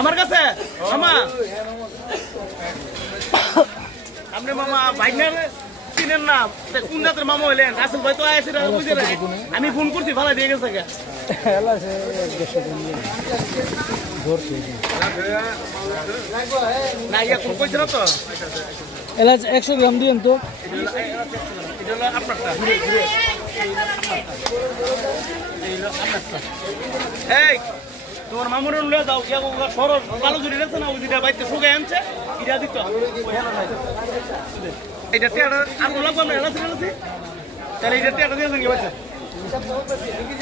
আমার কাছে মামা আপনি মামা ভাইনার চিনেন না কোন জাতের মামা হইলেন রাসেল ভাই তো আইছে বুঝে না আমি ফোন করছি ভালো দিয়ে গেছে না ইয়া কোন কইছিল তো এলাচ 100 গ্রাম দিয়েন তো এটা হলো আপনারটা এই তোমার মামুর লয়ে যাও ইয়া সরল ভালো জুড়ি রেছে না ওই যেটা বাইতে শুকায় আনছে এটা দিত এটা টেটা আলু লাগবে না এলাচি এলাচি তাহলে এটা টেটা দিয়ে দেন কি বাচ্চা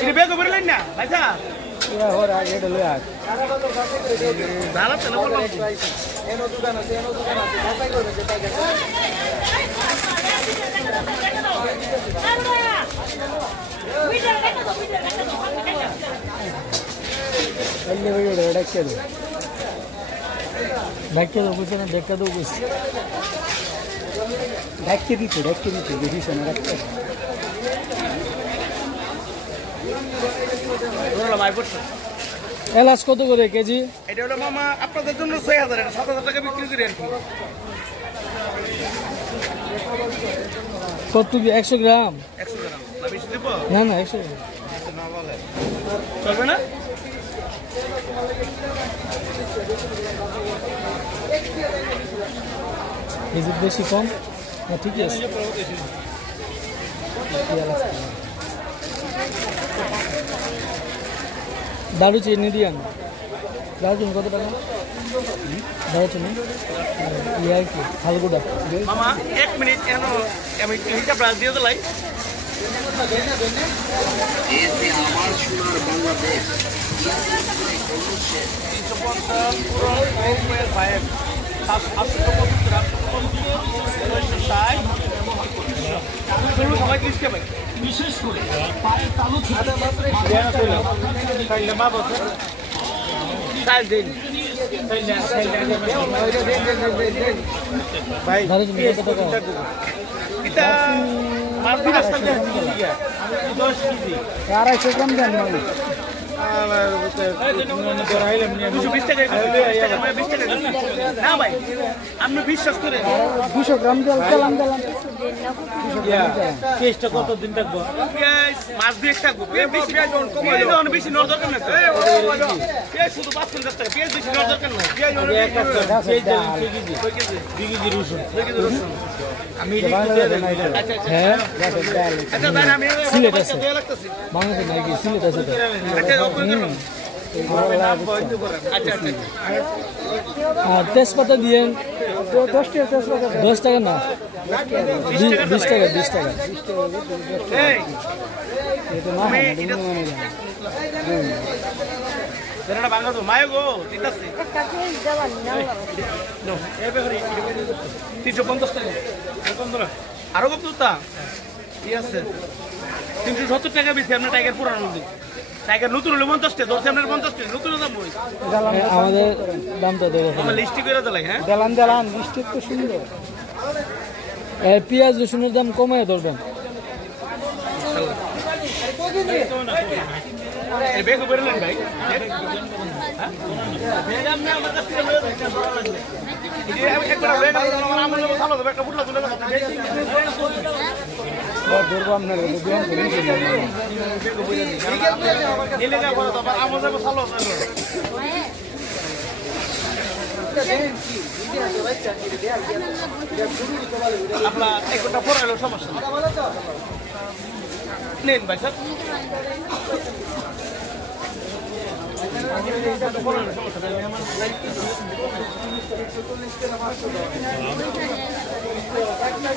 এটা বেগ বললেন না আচ্ছা পুরা হর আগে ডলে আজ দাঁড়া চলে বললাম এনো দোকান আছে বাছাই করবে যেটা গেছে এলে ভিডিও ডাক্কে দো বুঝছ না দেখা দো বুঝ ডাক্কে দিতে দেখি শোনা রাখতে ধরলাম আই পড়ছে এলাচ কত করে কেজি এটা হলো মামা আপনাদের জন্য 6000 এটা 7000 টাকা বিক্রি করি আর কি কত 100 গ্রাম 100 গ্রাম না বেশি দেব না 100 গ্রাম না বলে চলবে না কেজি বেশি কম না ঠিকই আছে দারুচিনি দিয়ান দারুচিনি কত টাকা দারুচিনি ইয়া কি হালগুড়া মামা 1 মিনিট কেন আমি হিসাব রাখ দিয়ে দিলাই এতে আমার সোনার বাংলাদেশ 350 পুরো 5 সবাই কিসকে ভাই বিশেষ করে পায়ের তালু ভাই দারুচিনি কত টাকা এটা মাছ দিন আসতে 10 কেজি 250 গ্রাম দেন ভাই 220 টাকা না ভাই আপনি বিশ্বাস করে 200 গ্রাম দিলাম চেষ্টা কত দিন থাকবো পেঁয়াজ মাছ দিয়ে থাকবো পেঁয়াজ কমাই বেশি নেওয়ার দরকার নেই পেঁয়াজ শুধু 550 টাকা পেঁয়াজ বেশি নেওয়ার দরকার নেই আমি হ্যাঁ আচ্ছা ভাই আমি সিলেট আছে দেয়া লাগতেছি বাংলাদেশ নাকি সিলেট আছে তো আচ্ছা আর তেজপাতা দিয়েন 10 টাকা না 20 টাকা এই আমি এটা বাংলা তো মায় গো দিতাছি 350 টাকা আরো কত তা ঠিক আছে 370 টাকা বেশি আপনার টাইগার পুরানো দিন টাইগার নতুন হলে 50 টাকা ধরছে আপনার 50 টাকা নতুন দাম ওই আমাদের দামটা দেবো আমার লিস্টি করে দিলাই হ্যাঁ দেলান লিস্টি তো সুন্দর পেঁয়াজ রসুনের দাম কমায় ধরবেন বেগ বেরলেন ভাই বেগ আপনি আমার কাছ থেকে লয়ে যাচ্ছেন ভালো লাগলে একবার বেগ আমার আমার লোক ভালো হবে একটা ফুটলা তুলে দাও ধরবো আপনার নিলে যা বলো তো আমার যাবো ভালো আপনার এক ঘন্টা পরে এলো সমস্যা নেন ভাই স্যার আপনারা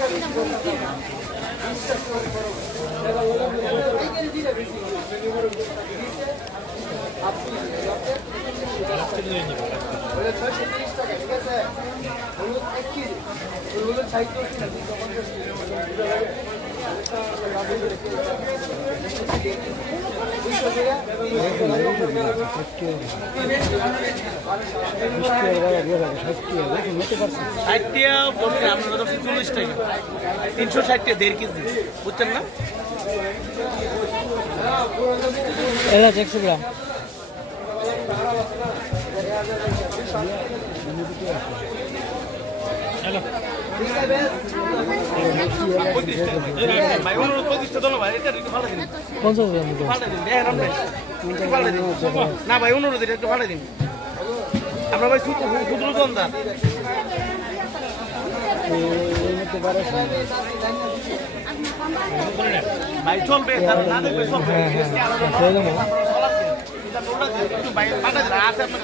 40 টাকা 360 টাকা 1.5 কেজি বুঝছেন না এলাচ 100 গ্রাম ভাই অনুরোধ প্রতিষ্ঠা দল ভাই এটা একটু ভালো দিন 50 গ্রাম দিতে ভালো দিন দেখেন আপনি একটু ভালো দিন না ভাই অনুরোধ এটা একটু ভালো দিন আমরা ভাই ক্ষুদ্র দোকানদার ভাই চলবে তার না দেখবে চলবে একটু ভাই পাঠা দিন আছে আপনার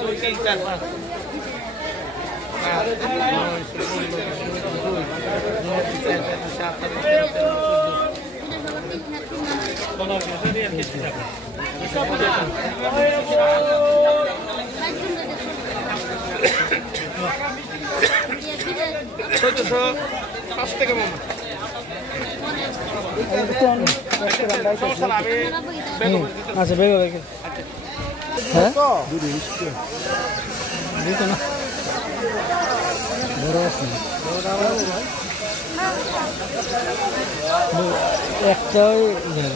দুই তিন চার পাঁচ পাঁচ থেকে মামা আচ্ছা বেরো বেরো হ্যাঁ দিত না বড় আছে একটাও নেই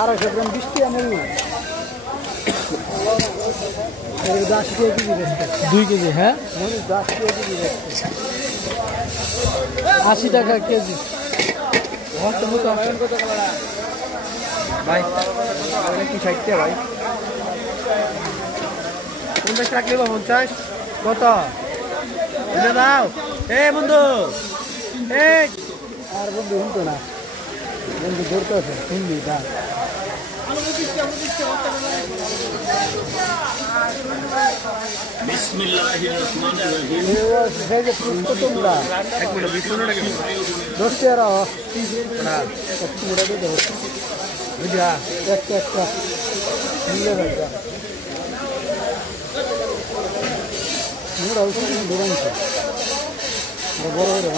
আড়াইশো গ্রাম বৃষ্টি আমার 10 কেজি 2 কেজি হ্যাঁ 10 কেজি 80 টাকা কেজি ভাই কি 60 টাকা ভাই 50 রাখলে 50 কত দিলে দাও বন্ধু আর বন্ধু শুনতো না বন্ধু ধরতে আছে শুনবি দাও বিসমিল্লাহির রহমানির রহিম। তোমরা 1 মিনিট 20 মিনিট আগে 10 টাকা বুঝা একটা নিলে রাখা মোরা ওষুধ দোকানছে বড় বড়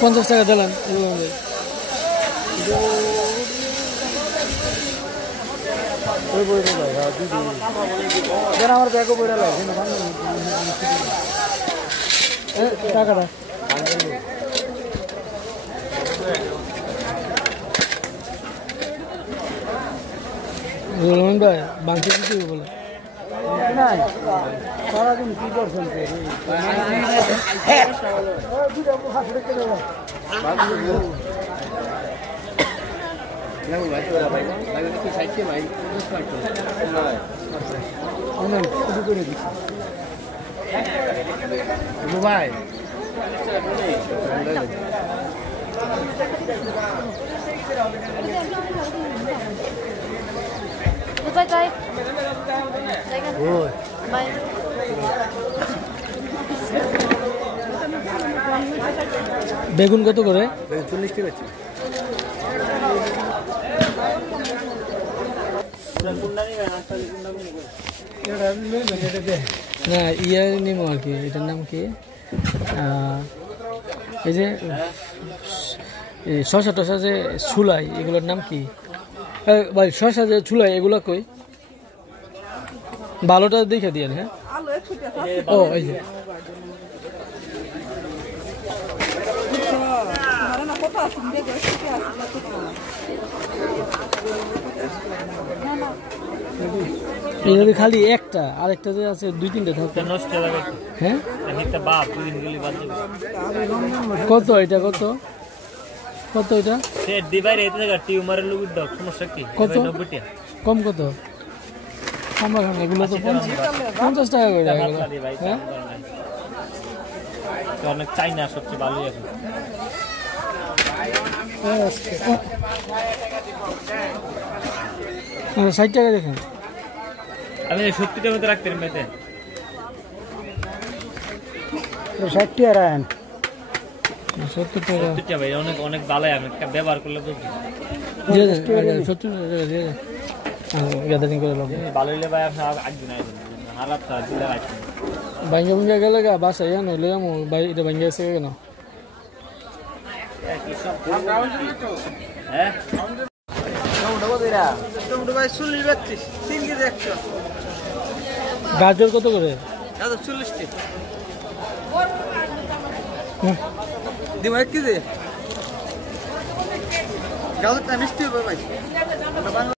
50 টাকা দিলেন ওই বই আমার ব্যাগও বইরা লাগে টাকাটা রহমান ভাই বাংকে কিছু বলে নাই সারাদিন কি করছেন ভাই Bye bye. Bye. বেগুন কত করে 40 টাকা না ইয়ে নিমো আর কি এটার নাম কি এই যে শশা টশা যে ছুলাই এগুলোর নাম কি ভাই শশা যে ছুলাই এগুলো কই ভালোটা দেখে দিয়ে হ্যাঁ ও এই যে এটা খালি একটা আরেকটা যে আছে 2-3টা থাকে নষ্ট হয়ে যাবে হ্যাঁ একটা বাপ দুই দিন গেলে বাদ দিবে কত এটা কত কত এটা সে ডিভাইড এতে জায়গা টিউমারের লোক দাও সমস্যা কি কত 90 টাকা কম কত আমরা খান এগুলো তো 50 টাকা করে যায় এগুলো ভাই হ্যাঁ তো অনেক চাইনা সবচেয়ে ভালোই আছে আচ্ছা 60 টাকা দেখেন আমি 70 টাকার মধ্যে রাখতে মেতে 60 টাকা রাখেন 70 টাকা 70 টাকা ভাই অনেক অনেক ভালো আমি ব্যবহার করলে বুঝি দিয়ে দেন 70 টাকা দিয়ে দেন গ্যাদারিং করে লোক ভালো হইলে ভাই আপনি একদিন আইবেন হারাত দিলে রাখবেন ভাঙ্গা ভাঙ্গা গেলে গা বাসা ইয়া নইলে আমো ভাই এটা ভাঙ্গা গেছে কেন হ্যাঁ টমেটো ভাই 40 32 3 কেজি 100 গাজর কত করে দাদা 40 টাকা দিব 1 কেজি গাজরটা মিষ্টি হবে ভাই